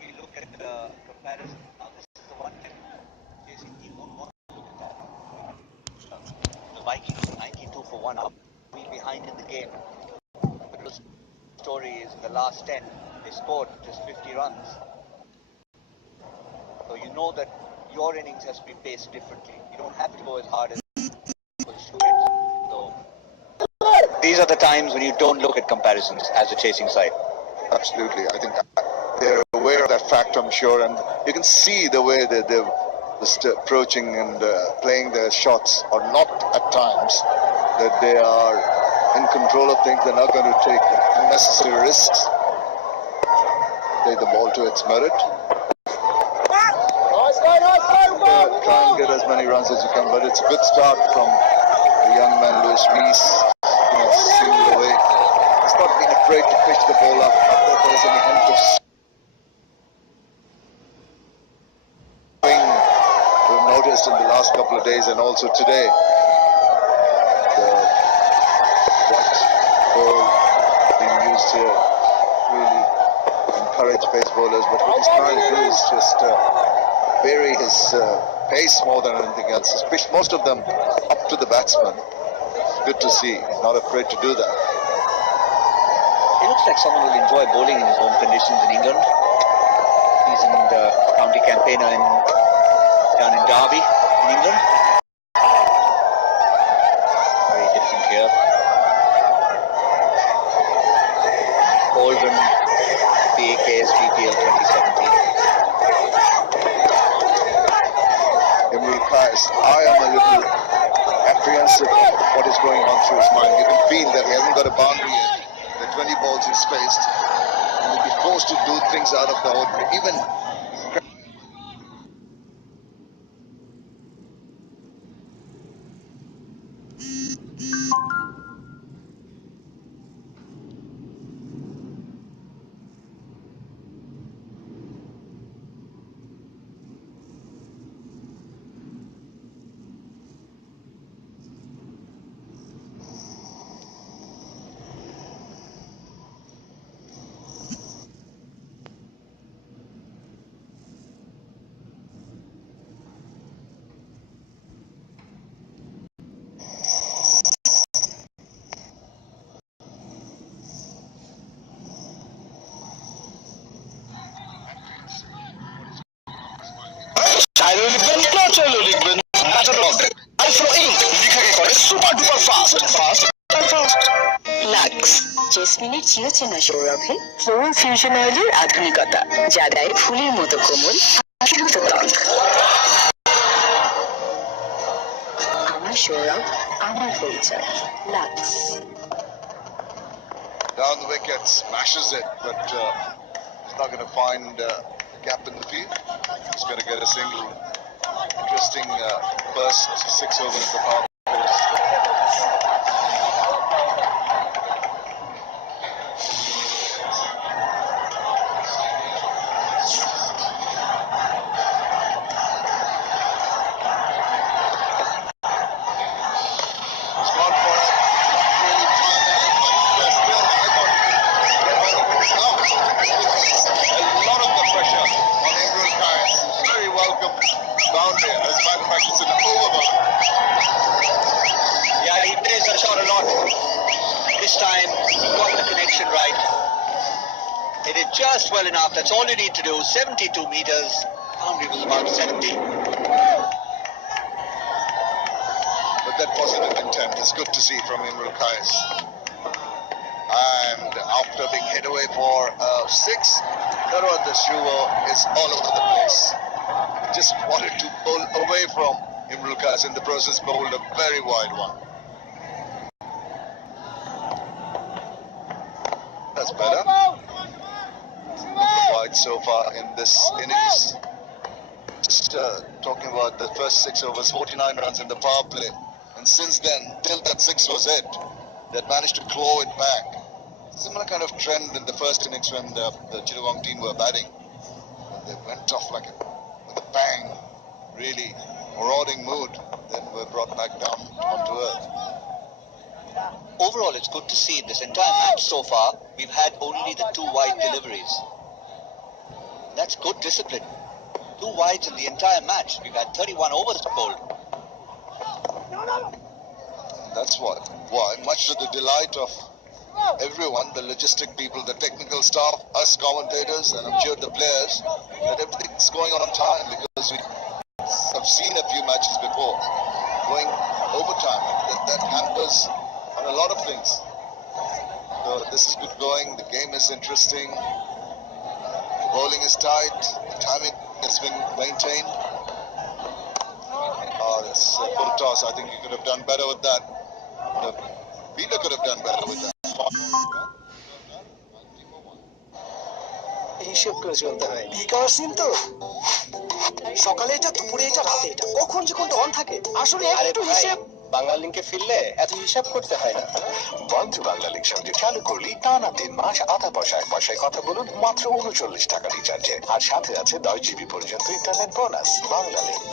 We look at the comparison. Now, this is the one chasing team won't want to look at that. The Vikings 92 for 1 up. We behind in the game. The story is in the last 10, they scored just 50 runs. So you know that your innings has to be paced differently. You don't have to go as hard as shoot it. So these are the times when you don't look at comparisons as a chasing side. Absolutely. I think they're aware of that fact, I'm sure, and you can see the way that they're just approaching and playing their shots, or not at times, that they are in control of things. They're not going to take unnecessary risks. Play the ball to its merit. Try and get as many runs as you can, but it's a good start from the young man, Luis Reese. Seeing the way he's not been afraid to pitch the ball up. Not that there's any hint of swing we've noticed in the last couple of days, and also today. The white ball being used here really encourage pace bowlers, but what he's trying to do is just vary his pace more than anything else. He's pitched most of them up to the batsman. It's good to see. He's not afraid to do that. He looks like someone who'll enjoy bowling in his home conditions in England. He's in the county campaigner down in Derby in England. Very different here. Oldham, BAK's BPL 2017. I am a little apprehensive of what is going on through his mind. You can feel that he hasn't got a boundary yet. The 20 balls he's faced, and he'll be forced to do things out of the ordinary. Even I don't know. Lux জেসমিনের চিরচেনা সৌরভে floral fusion অয়েলের আধুনিকতা, যা দেয় ফুলের মতো কোমল দ্রুত ত্বক। আমার সৌরভ, আমার পরিচয়, lux. Down the wicket, smashes it, but he's not going to find a gap in the field. He's going to get a single. Interesting first 6 overs in the power. This time, he got the connection right. Hit it just well enough. That's all you need to do. 72 meters. Boundary was about 70. But that positive intent is good to see from Imran Kais. And after being hit away for 6, Darwin the Shuvo is all over the place. Just wanted to pull away from Imran Kais, in the process bowled a very wide one. That's better. Wide so far in this innings. Just talking about the first 6 overs, 49 runs in the power play. And since then, till that 6 was it, they managed to claw it back. Similar kind of trend in the first innings when the Chittagong team were batting. They went off like with a bang, really marauding mood, then were brought back down onto earth. Overall, it's good to see in this entire match so far, we've had only the 2 wide deliveries. That's good discipline. 2 wides in the entire match. We've had 31 overs bowled. That's why, much to the delight of everyone, the logistic people, the technical staff, us commentators, and I'm sure the players, that everything's going on time, because we have seen a few matches before going overtime. That hampers on a lot of things. So this is good going. The game is interesting. The bowling is tight. The timing has been maintained. It's a full toss. I think he could have done better with that. Peter could have done better with that. হিসেব করে চলতে হয়। পিকার scene তো সকালে এটা, দুপুরে এটা, রাতে এটা, কখন যে কোনটা অন থাকে আসলে একটু হিসেব। বাংলা লিংকে ফিরলে এত হিসাব করতে হয় না। বন্ধু বাংলা লিংক সঙ্গে চালু করলি টানা 3 মাস আধা পয়সায় পয়সায় কথা বলুন মাত্র 39 টাকা রিচার্জে, আর সাথে আছে 10 জিবি পর্যন্ত internet bonus. Bangla link.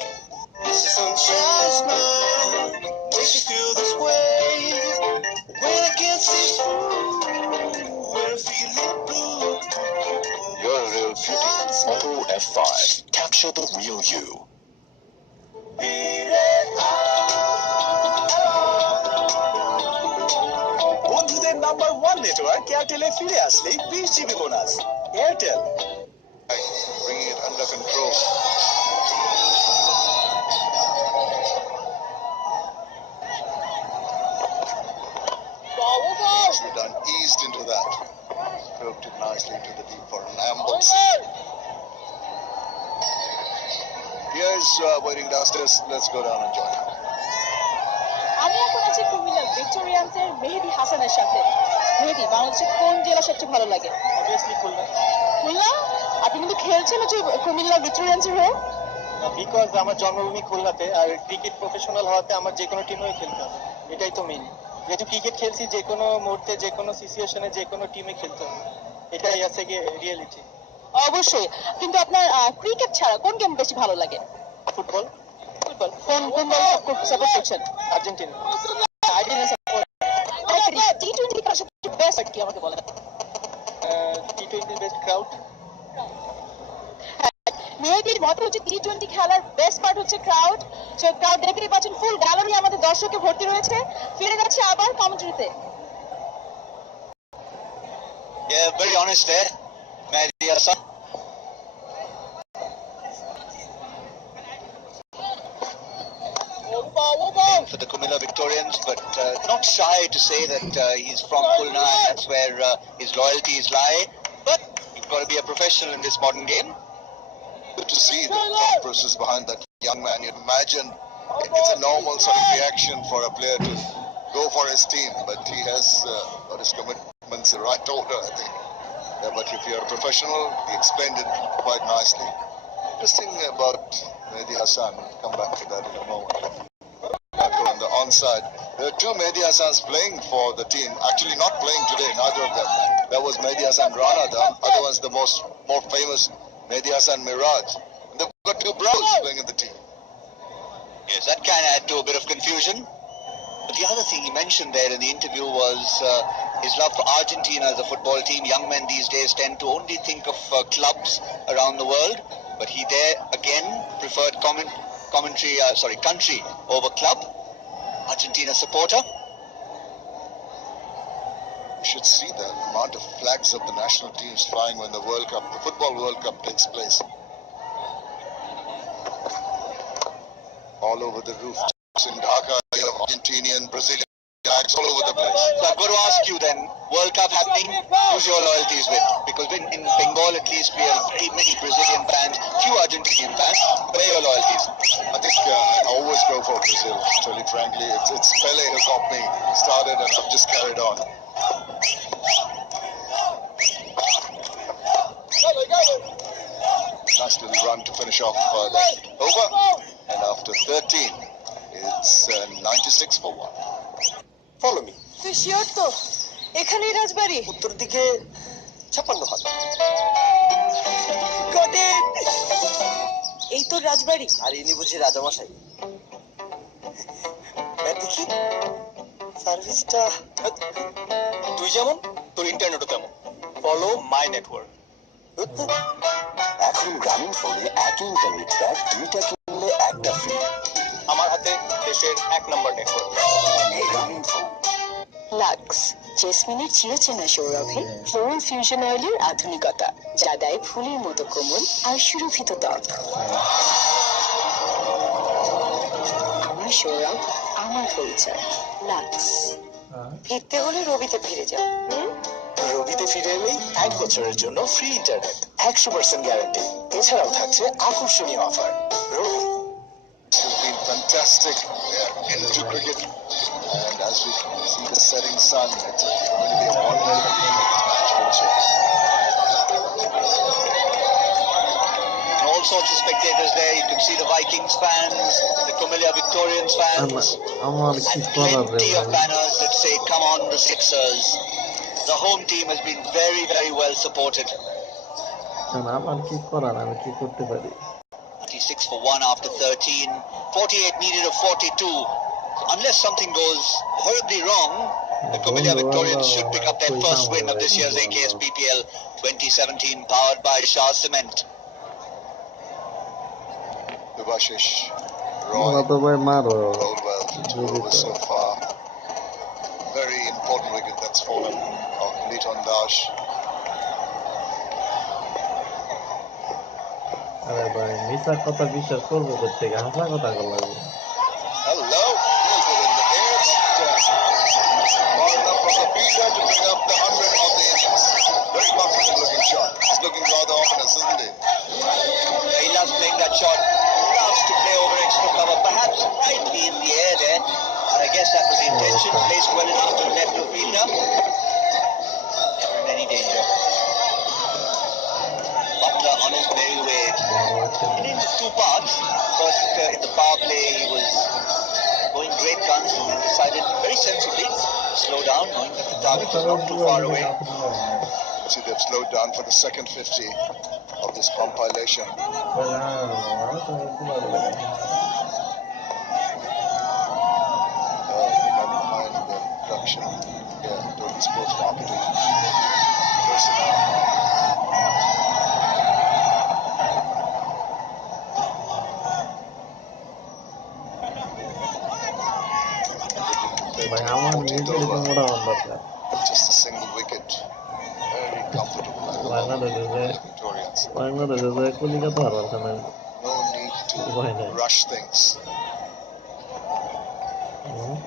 You're a real beauty. Auto F5. Capture the real you. বন্ধুদের নাম্বার 1 নেটওয়ার্ক এয়ারটেলে ফিরে আসলে 20 GB bonus. Airtel, Bringing it under control. Done eased into that. Stroked it nicely into the deep for an amble. Here's waiting downstairs. Let's go down and join him. আমি এখন আছি কুমিল্লার ভিক্টোরিয়ান্সের মেহেদি হাসানের সাথে। মেহেদি, বাংলাদেশের কোন জেলা সবচেয়ে ভালো লাগে? অবভিয়াসলি খুলনা। খুলনা? আপনি কিন্তু খেলছেন হচ্ছে কুমিল্লা ভিক্টোরিয়ান্সের হয়ে? বিকজ আমার জন্মভূমি খুলনাতে, আর ক্রিকেট প্রফেশনাল হওয়াতে আমার যে কোনো টিমেই খেলতে হবে, এটাই তো মেইন। যেহেতু ক্রিকেট খেলছি, যে কোনো মুহূর্তে যে কোনো সিচুয়েশনে যে কোনো টিমে খেলতে হবে, এটাই আছে গিয়ে রিয়েলিটি। অবশ্যই, কিন্তু আপনার ক্রিকেট ছাড়া কোন গেম বেশি ভালো লাগে? ফুটবল। ফুটবল। কোন কোন দল সাপোর্ট করছেন? আর্জেন্টিনা। Argentina support. টি20 খেলা সবচেয়ে বেস্ট কি আমাকে বলেন? T20 best crowd. মেহেদির মতে হচ্ছে টি20 খেলার বেস্ট পার্ট হচ্ছে ক্রাউড। সো ক্রাউড দেখতেই পাচ্ছেন, ফুল গ্যালারি আমাদের দর্শকে ভর্তি রয়েছে। ফিরে যাচ্ছে আবার কমেন্ট্রিতে। Yeah, very honest there, Mehdi Hassan. Ball. for the Kumila Victorians, but not shy to say that he's from Khulna and that's where his loyalties lie. But you've got to be a professional in this modern game. Good to see the thought process behind that young man. You'd imagine it's a normal sort of reaction for a player to go for his team, but he has got his commitments in the right order, I think. Yeah, but if you're a professional, he explained it quite nicely. Interesting about Mehdi Hassan. We'll come back to that in a moment. On the onside, there are two Mehdi Hassans playing for the team. Actually, not playing today, neither of them. That was Mehdi Hassan Rana, the other one's the more famous Mehdi Hassan Miraj. And they've got two bros playing in the team. Yes, that can add to a bit of confusion. But the other thing he mentioned there in the interview was his love for Argentina as a football team. Young men these days tend to only think of clubs around the world, but he there again preferred country over club. Argentina supporter. You should see the amount of flags of the national teams flying when the football World Cup takes place. All over the roof. In Dhaka, you have Argentinian, Brazilian flags all over the place. So I've got to ask you then, World Cup happening, who's your loyalties with? Because in Bengal at least we have very many Brazilian fans, few Argentinian fans. Where are your loyalties? I think I always go for Brazil, to tell you frankly. It's Pele who got me started and I've just carried on. Nice little run to finish off that over. And after 13, it's 96 for 1. Follow me তুই sure তো এখানেই রাজবাড়ি? উত্তর দিকে 56 হাত। এই তো রাজবাড়ি। আর ইনি বুঝি রাজামশাই। দেখি সার্ভিসটা তুই যেমন তোর ইন্টারনেটও তেমন। Follow my network. এখন গ্রামীণ ফোনে একই ইন্টারনেট প্যাক 2টা কিনলে একটা ফ্রি। আমার হাতে দেশের 1 নম্বর নেটওয়ার্ক। গ্রামীণ ফোন। লাক্স জেসমিনের চিরচেনা সৌরভে ফ্লোরাল ফিউশন অয়েলের আধুনিকতা, যা দেয় ফুলের মতো কোমল আর সুরভিত ত্বক। আমার সৌরভ, আমার পরিচয়। লাক্স। ফিরতে হলে রবিতে ফিরে যাও। রবিতে ফিরে এলেই 1 বছরের জন্য ফ্রি ইন্টারনেট, 100% গ্যারান্টি। এছাড়াও থাকছে আকর্ষণীয় offer. Robi. It's been fantastic. They're into cricket. And as we see the setting sun, it's going to be a wonderful match also. All sorts of spectators there. You can see the Vikings fans, the Kumila Victorians fans, and plenty of banners that say, "Come on, the Sixers." The home team has been very, very well supported. 96 for 1 after 13. 48 needed of 42. Unless something goes horribly wrong, the Kumila Victorians should pick up their first win of this year's AKS BPL 2017, powered by Shah Cement. Devashish Roy bowled well for 2 overs so far. Very important wicket that's fallen of Liton Dash. আরে ভাই মিছা কথা বিশ্বাস করবো কোথেকে, হাসা কথা লাগবে। Hello, fielded in the air, but far enough from the fielder to bring up the 100 of the innings. Very confident looking shot. He's looking rather ominous, isn't he? He loves playing that shot. Loves to play over extra cover, perhaps slightly in the air there. But I guess that was the intention. Placed well enough to the left of fielder. Never in any danger. Butler on his merry way. Innings is 2 parts. First, in the power play, he was going great guns and then decided very sensibly to slow down, knowing that the target was not too far away. See, they've slowed down for the second 50 of this compilation. Never mind the production. Yeah, total sports marketing. Personnel. ভাই আমার নিজের মোটা দরকার। Just a single wicket. Very comfortable. বাংলাদেশে যে কলিকাতা হারার খানে No need to rush things. Hmm,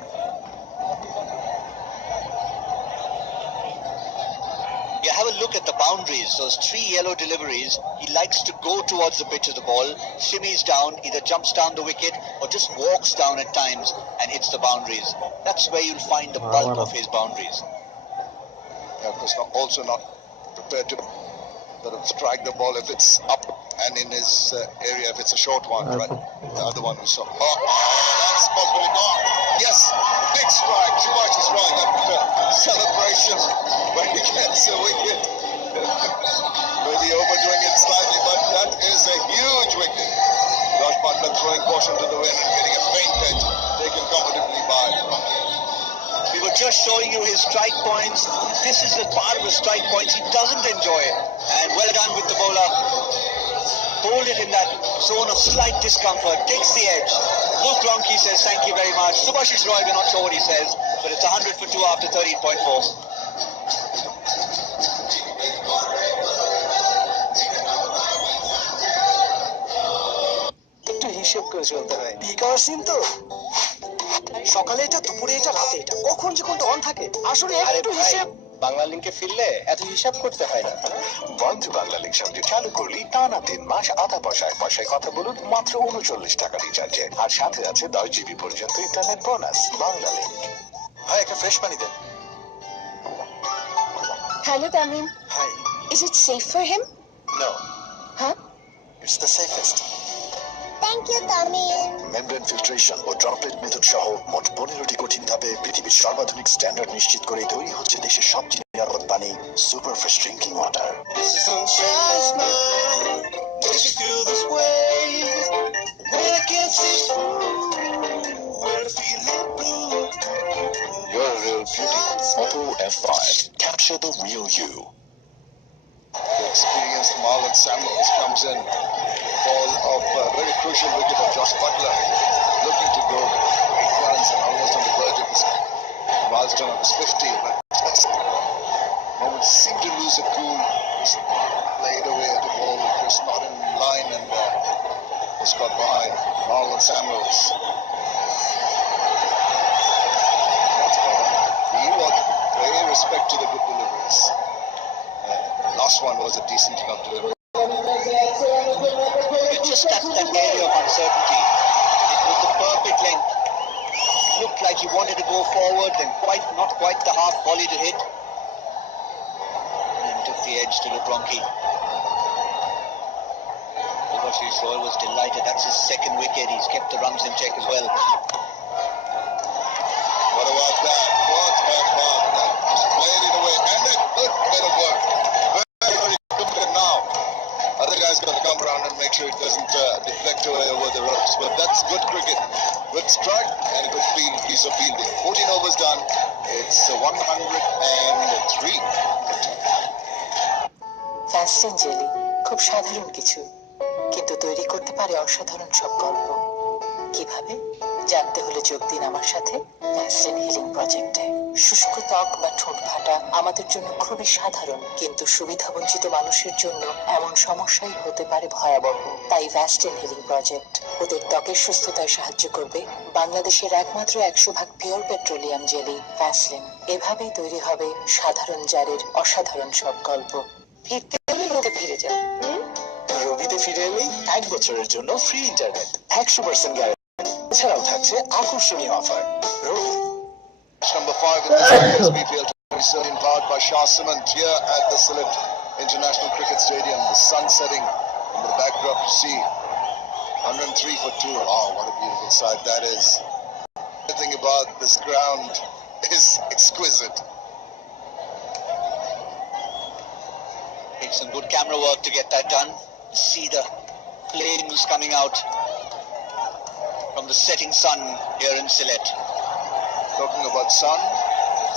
You have a look at the boundaries, those 3 yellow deliveries. He likes to go towards the pitch of the ball, shimmies down, either jumps down the wicket or just walks down at times and hits the boundaries. That's where you'll find the bulk of his boundaries. Yeah, because also not prepared to sort of strike the ball if it's up and in his area if it's a short one, right? The other one we saw. Oh, that's possibly gone. Yes, big strike. Shivash is right. That celebration when he gets a wicket. Maybe overdoing it slightly, but that is a huge wicket. Josh Butler throwing caution to the wind and getting a faint edge, taken comfortably by. We were just showing you his strike points. This is the part of the strike points he doesn't enjoy. And well done with the bowler. Hold it in that zone of slight discomfort. Takes the edge. Luke Ronke says thank you very much. Subhashish Roy, we're not sure what he says, but it's 100 for 2 after 13.4. একটু হিসেব করে চলতে হয়। Peak hour scene তো সকালে এটা, দুপুরে এটা, রাতে এটা, কখন যে কোনটা অন থাকে আসলে একটু হিসেব। বাংলা লিঙ্কে ফিরলে এত হিসাব করতে হয় না। বন্ধু বাংলা লিংক সংযোগ চালু করলেই টানা 3 মাস আধা পয়সায় কথা বলুন মাত্র 39 টাকা রিচার্জে, আর সাথে আছে 10 জিবি পর্যন্ত ইন্টারনেট বোনাস। বাংলা লিংক। ভাই একটা ফ্রেশ পানি দেন। Hello, Tamin. Hi. Is it safe for him? No, Huh? It's the safest. Thank you, Tamin. Membrane filtration ও ড্রপলেট মেথড সহ মোট 15টি কঠিন ধাপে পৃথিবীর সর্বাধুনিক স্ট্যান্ডার্ড নিশ্চিত করে তৈরি হচ্ছে দেশের সবচেয়ে নিরাপদ পানি, super fresh drinking water. You're a real beauty. Oppo F5. Capture the real you. The experienced Marlon Samuels comes in. Ball of very crucial wicket of Josh Butler, looking to go 8 runs and almost on the verge of his milestone of his 50. But just moments seemed to lose a cool. Just played away at a ball which was not in line and was got behind. Marlon Samuels. That's better. He was pay respect to the good deliveries. Last one was a decent enough delivery. It just touched that area of uncertainty. It was the perfect length. Looked like he wanted to go forward, then not quite the half volley to hit. And took the edge to Luke Ronke. Subhashish Roy was delighted. That's his second wicket. He's kept the runs in check as well. What about that? What about that? Just played it away. And a good bit of work. Very, very good now. Other guys got to come around and make sure it doesn't deflect away over the ropes. But that's good cricket. Good strike and a good piece of fielding. 14 overs done. It's 103. ফ্যাস্টিন jelly খুব সাধারণ কিছু, কিন্তু তৈরি করতে পারে অসাধারণ সব গল্প। কিভাবে জানতে হলে যোগ দিন আমার সাথে ফ্যাস্টিন হিলিং প্রজেক্টে। শুষ্ক ত্বক বা ঠোঁট ফাটা আমাদের জন্য খুবই সাধারণ, কিন্তু সুবিধাবঞ্চিত মানুষের জন্য এমন সমস্যাই হতে পারে ভয়াবহ। তাই ভ্যাস্টিন হিলিং প্রজেক্ট ওদের ত্বকের সুস্থতায় সাহায্য করবে। বাংলাদেশের একমাত্র 100% পিওর পেট্রোলিয়াম জেলি ভ্যাসলিন। এভাবেই তৈরি হবে সাধারণ জারের অসাধারণ সব গল্প। ফিরতে হলে রোগে ফিরে যাও। রবিতে ফিরে এলেই 1 বছরের জন্য ফ্রি ইন্টারনেট, 100% গ্যারান্টি। এছাড়াও থাকছে আকর্ষণীয় offer. Rabi. Number 5 in this year's BPL 2017, powered by Shah Cement here at the Sylhet International Cricket Stadium. The sun setting in the backdrop you see. 103 for 2. Oh, what a beautiful sight that is. Everything about this ground is exquisite. Takes some good camera work to get that done. See the flames coming out from the setting sun here in Sylhet. Talking about sun,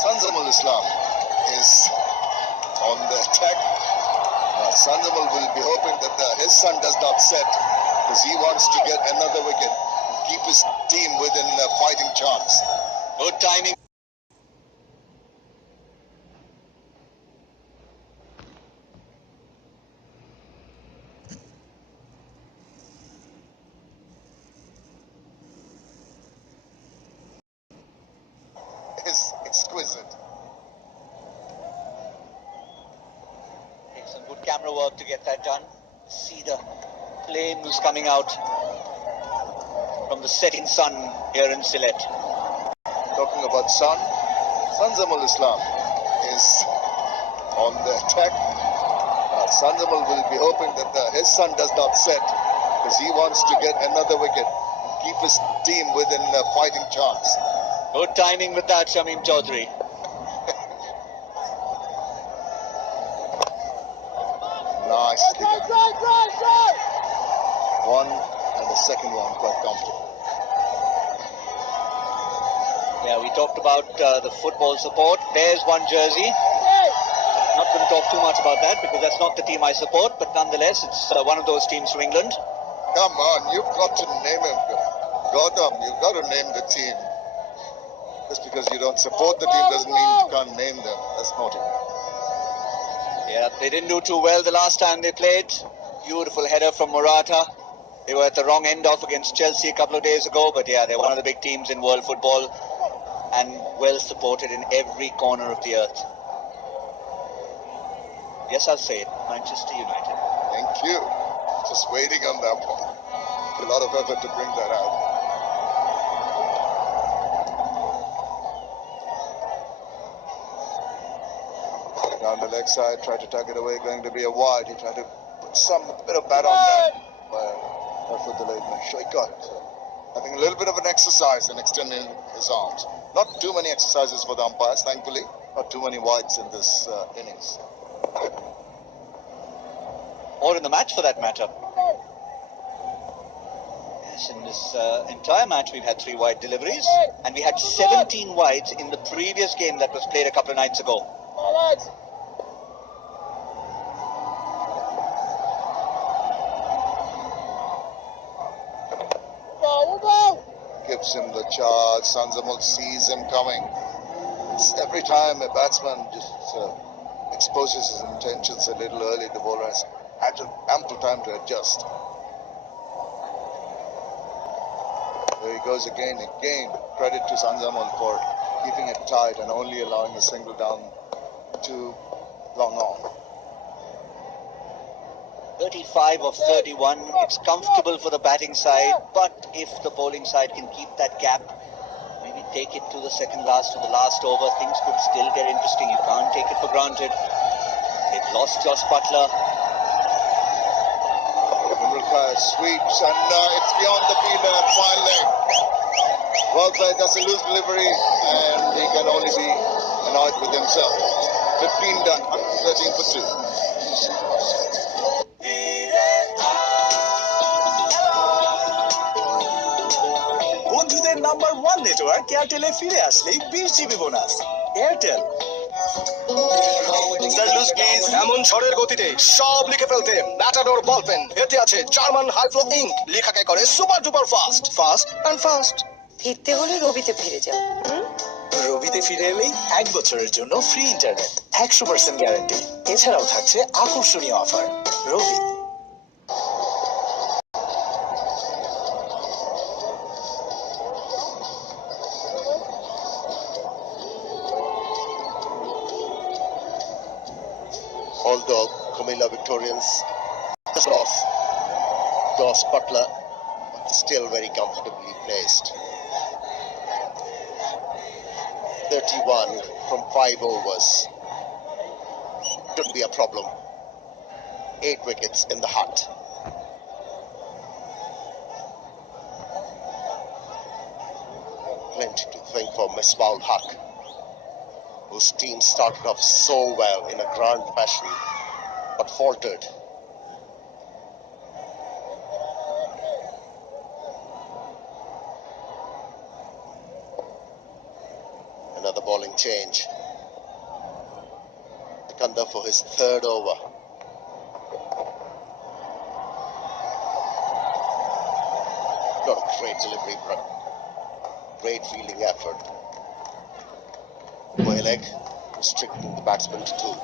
Sanzamul Islam is on the attack. Sanzamul will be hoping that his sun does not set, because he wants to get another wicket, keep his team within a fighting chance. Good timing. camera work to get that done. See the flames coming out from the setting sun here in Sylhet. Talking about sun, Sanzamul Islam is on the attack. Sanzamul will be hoping that his sun does not set because he wants to get another wicket and keep his team within a fighting chance. Good timing with that, Shamim Chaudhary. Nice. One and the second one quite comfortable. Yeah, we talked about the football support. There's one jersey. Not going to talk too much about that because that's not the team I support, but nonetheless, it's one of those teams from England. Come on, you've got to name him. Gautam, you've got to name the team. Just because you don't support the team doesn't mean you can't name them. That's naughty. Yeah, they didn't do too well the last time they played. Beautiful header from Morata. They were at the wrong end off against Chelsea a couple of days ago, but yeah, they're one of the big teams in world football and well supported in every corner of the earth. Yes, I'll say it, Manchester United. Thank you. Just waiting on that one. A lot of effort to bring that out. Down the leg side, try to tuck it away, going to be a wide. He tried to put some bit of bat on that. But for the leg, he got it. I think a little bit of an exercise in extending his arms. Not too many exercises for the umpires, thankfully. Not too many wides in this innings. Or in the match for that matter. Yes, in this entire match we've had 3 wide deliveries, and we had 17 wides in the previous game that was played a couple of nights ago. Gives him the charge. Sanzamul sees him coming. Every time a batsman just exposes his intentions a little early, the bowler has ample time to adjust. There he goes again. Credit to Sanzamul for keeping it tight and only allowing a single down too long on. 35 of 31, it's comfortable for the batting side, but if the bowling side can keep that gap, maybe take it to the second last or the last over, things could still get interesting. You can't take it for granted. They've lost Josh Butler. Sweeps and it's beyond the fielder and finally. Well played, that's a loose delivery and he can only be annoyed with himself. 15 done, 13 for 2. বন্ধুদের number 1 network এয়ারটেলে ফিরে আসলেই 20 GB bonus. Airtel. Sir lose please. এমন ঝড়ের গতিতে সব লিখে ফেলতে ম্যাটাডোর বল পেন। এতে আছে জার্মান হাই ফ্লো ইঙ্ক, লেখাকে করে super duper fast and fast. ফিরতে হলে রবিতে ফিরে যাও। রবিতে ফিরে এলেই 1 বছরের জন্য ফ্রি ইন্টারনেট, 100% গ্যারান্টি। এছাড়াও থাকছে আকর্ষণীয় offer. Rabi. Although Comilla Victorians off Josh Butler, but still very comfortably placed. 31 from 5 overs. Could be a problem. 8 wickets in the hut. Plenty to thank for Misbah Haq, whose team started off so well in a grand fashion, but faltered. Another bowling change. Sikandar for his 3rd over. Not a great delivery, but great fielding effort. By a leg, restricting the batsman to 2.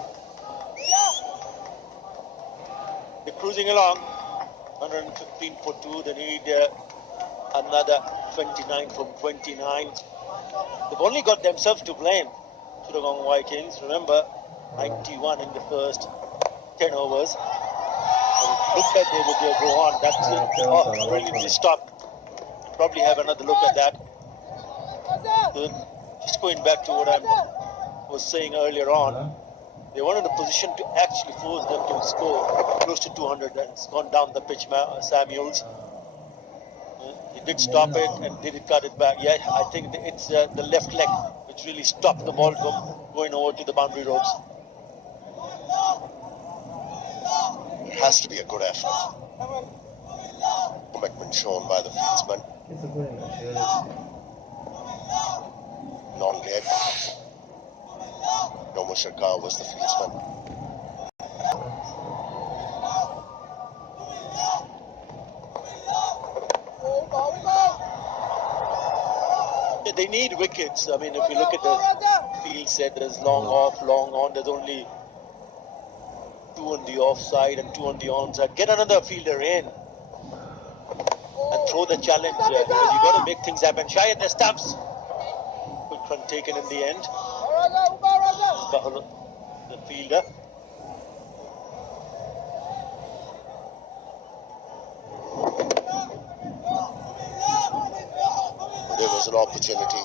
They're cruising along. 115 for 2. They need another 29 from 29. They've only got themselves to blame, Chittagong Vikings. Remember, 91 in the first. 10 overs. Look at it with your go on. That's it. Oh, brilliantly stopped. Probably have another look at that. Good. Just going back to what I was saying earlier on, they weren't in a position to actually force them to score close to 200. It's gone down the pitch, Samuels. He did stop it and did it cut it back. Yeah, I think it's the left leg which really stopped the ball from going over to the boundary ropes. It has to be a good effort. Commitment shown by the fieldsman. Non-hit. Nomo Shakar was the fieldsman. They need wickets. I mean, if you look at the field set, there's long off, long on. There's only 2 on the offside and 2 on the onside. Get another fielder in and throw the challenge because you got to make things happen. Shy at the stumps. Quick run taken in the end. The fielder. There was an opportunity.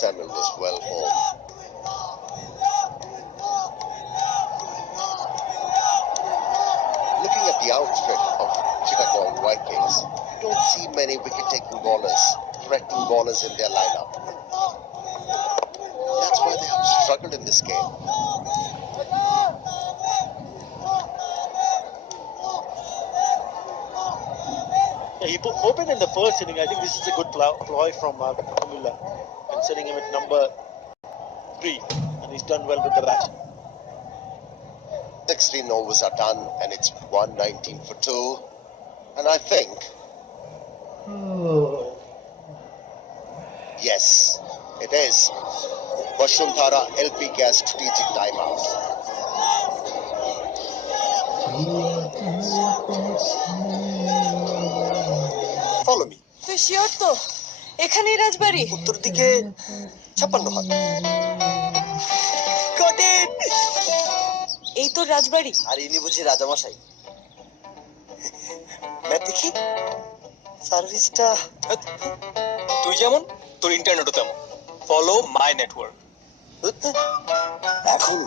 Samuel was well home. Looking at the outfit of Chittagong Vikings, you don't see many wicket-taking bowlers, threatening bowlers in their lineup. That's why they have struggled in this game. He opened in the first inning. I think this is a good ploy from Kumula, considering him at number 3, and he's done well with the bat. 16 overs are done, and it's 119 for 2. And I think, yes, it is Vasundhara LP Gas strategic timeout. Follow me. তুই sure তো এখানেই রাজবাড়ি? উত্তর দিকে 56 হাত। কঠিন। এই তোর রাজবাড়ি? আর ইনি বুঝি রাজামশাই। ম্যাপ দেখি সার্ভিসটা। তুই যেমন তোর ইন্টারনেটও তেমন। Follow my network. এখন